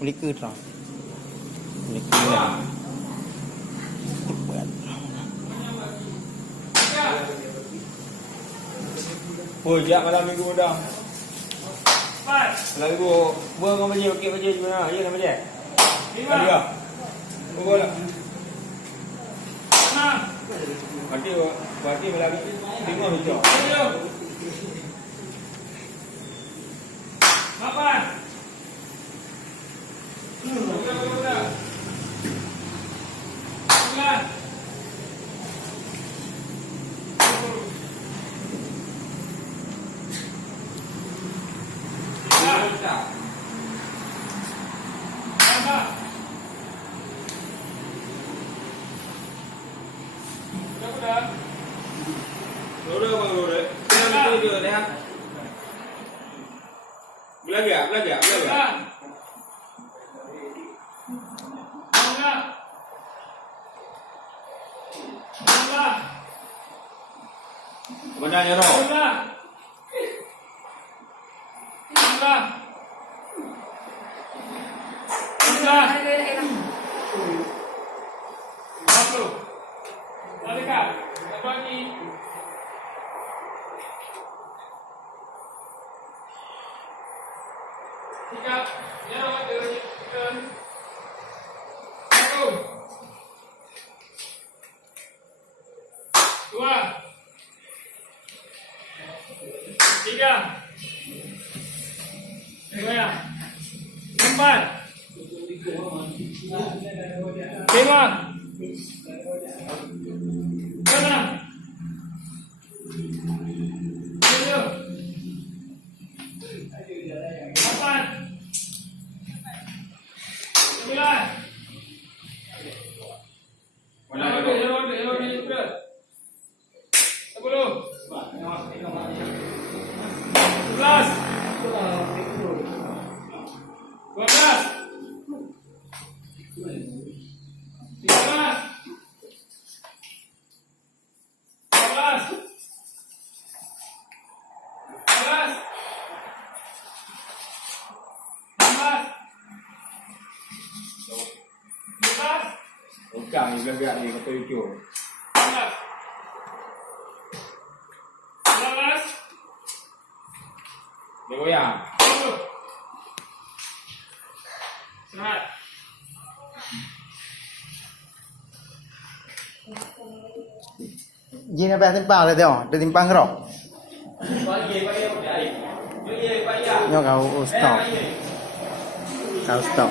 Mereka tau. Mereka lah. Oh, jap malam minggu dah. Malam minggu buang dengan baju, okey baju di mana? Ya nama dia. Dia. Pukul lah. Berarti malam minggu 5 hujung. 8. Belajar. Mana ni roh? Tiga, ya, teruskan. Satu, dua, tiga, empat, lima, enam, tujuh, 8, 9. Mana ada? 10. 11. 12. 13. 14. 15. 16. Bukan ni belajar ni kata YouTube. 17. Dia goyang. 20. Sehat. Jin apa timpang dah tengok. Dia timpang ke roh? Bagi. Nyok kau stop. Kau stop.